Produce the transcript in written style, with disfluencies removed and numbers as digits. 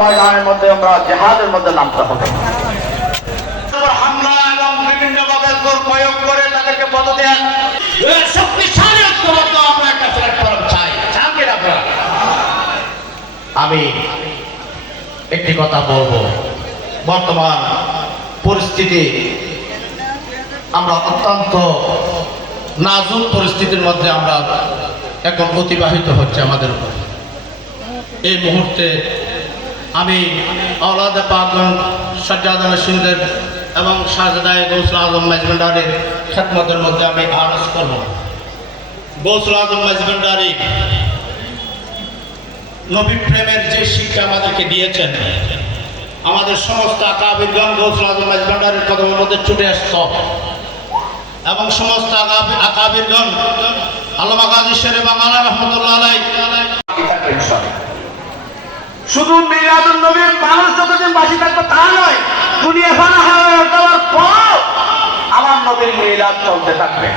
ময়দানের মধ্যে আমরা জিহাদের মধ্যে নামতে হবে। হামলা এবং বিভিন্নভাবে জোর প্রয়োগ করে তাদেরকে পদত্যাগ শক্তিশালী ঐক্যবদ্ধ আমরা একটা প্ল্যাটফর্ম চাই। চান কিনা আপনারা? আমি একটি কথা বলবো, বর্তমান পরিস্থিতি আমরা অত্যন্ত নাজুক পরিস্থিতির মধ্যে আমরা এখন অতিবাহিত হচ্ছে আমাদের উপর। এই মুহূর্তে আমি আওলাদে পাকগণ সাজ্জাদান সিন্ধের এবং শাহজাদায়ে গৌসুল আজম মেজভান্ডারির খেদমতের মধ্যে আমি আরজ করব। গৌসুল আজম মেজভান্ডারি নবী প্রেমের যে শিক্ষা আমাদেরকে দিয়েছেন, আমাদের সমস্ত আকাবিরগণ গৌসুল আজম মেজভান্ডারির কদমের মধ্যে ছুটে আসত এবং সমস্ত আকাবিরগণ আল্লামা গাজী শেরে বাংলা রহমতুল্লাহ আলাইহি শুধু মিলাদুন নবীর মানুষ যতদিন বাঁচি থাকবে তা নয়, দুনিয়া ফানা হয়ে যাওয়ার পর আমার নবীর মিলাদ চলতে থাকবে।